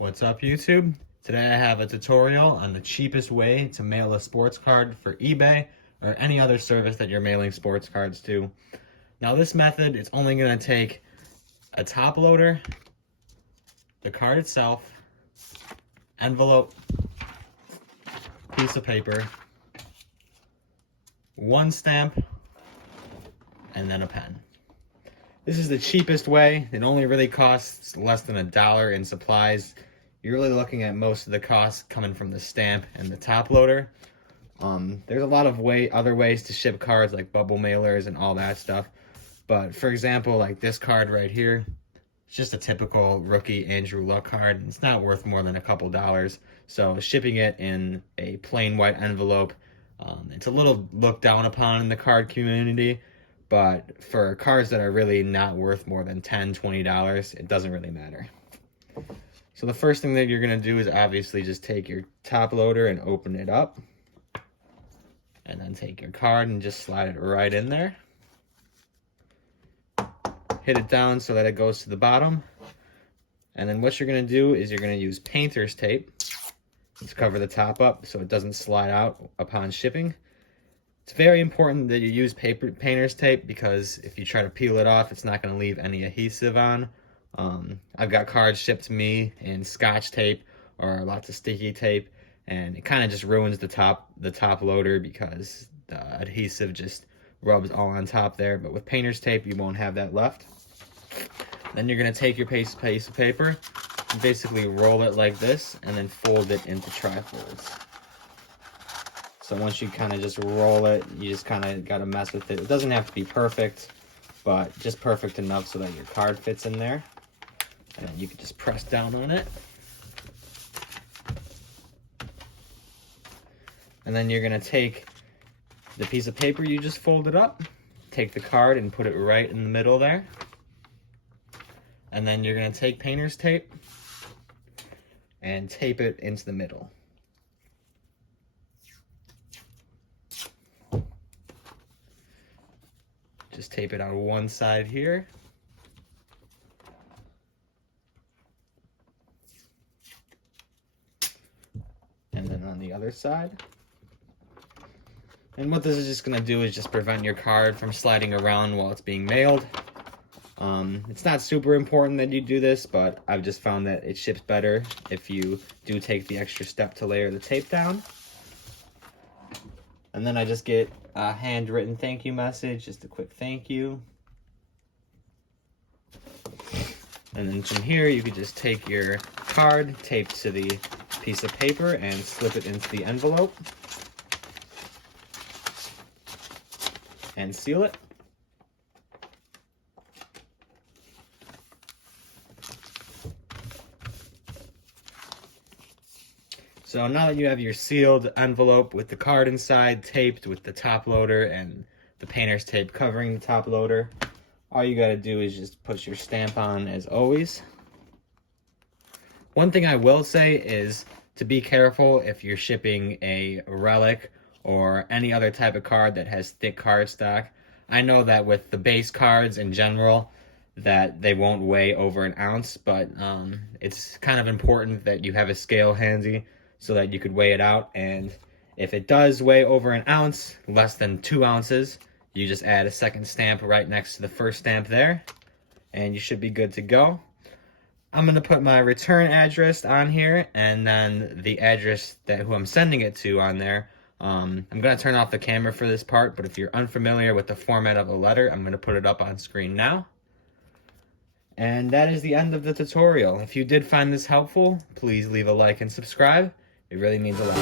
What's up, YouTube? Today I have a tutorial on the cheapest way to mail a sports card for eBay or any other service that you're mailing sports cards to. Now this method is only going to take a top loader, the card itself, envelope, piece of paper, one stamp, and then a pen. This is the cheapest way. It only really costs less than $1 in supplies. You're really looking at most of the costs coming from the stamp and the top loader. There's a lot of other ways to ship cards, like bubble mailers and all that stuff. But for example, like this card right here, it's just a typical rookie Andrew Luck card, and it's not worth more than a couple dollars. So shipping it in a plain white envelope, it's a little looked down upon in the card community. But for cards that are really not worth more than $10, $20, it doesn't really matter. So the first thing that you're going to do is obviously just take your top loader and open it up. And then take your card and just slide it right in there. Hit it down so that it goes to the bottom. And then what you're going to do is you're going to use painter's tape to cover the top up so it doesn't slide out upon shipping. It's very important that you use painter's tape because if you try to peel it off, it's not going to leave any adhesive on. I've got cards shipped to me in Scotch tape or lots of sticky tape, and it kind of just ruins the top loader because the adhesive just rubs all on top there. But with painter's tape, you won't have that left. Then you're going to take your piece of paper and basically roll it like this and then fold it into trifolds. So once you kind of just roll it, you just kind of got to mess with it. It doesn't have to be perfect, but just perfect enough so that your card fits in there. And then you can just press down on it. And then you're going to take the piece of paper you just folded up, take the card and put it right in the middle there. And then you're going to take painter's tape and tape it into the middle. Just tape it on one side here. And then on the other side. And what this is just going to do is just prevent your card from sliding around while it's being mailed. It's not super important that you do this, but I've just found that it ships better if you do take the extra step to layer the tape down. And then I just get a handwritten thank you message, just a quick thank you. And then from here, you could just take your card, taped to the piece of paper, and slip it into the envelope. And seal it. So now that you have your sealed envelope with the card inside, taped with the top loader and the painter's tape covering the top loader, all you gotta do is just put your stamp on as always. One thing I will say is to be careful if you're shipping a relic or any other type of card that has thick cardstock. I know that with the base cards in general, that they won't weigh over an ounce, but it's kind of important that you have a scale handy so that you could weigh it out. And if it does weigh over an ounce, less than 2 ounces, you just add a second stamp right next to the first stamp there, and you should be good to go. I'm going to put my return address on here, and then the address who I'm sending it to on there. I'm going to turn off the camera for this part, but if you're unfamiliar with the format of a letter, I'm going to put it up on screen now. And that is the end of the tutorial. If you did find this helpful, please leave a like and subscribe. It really means a lot.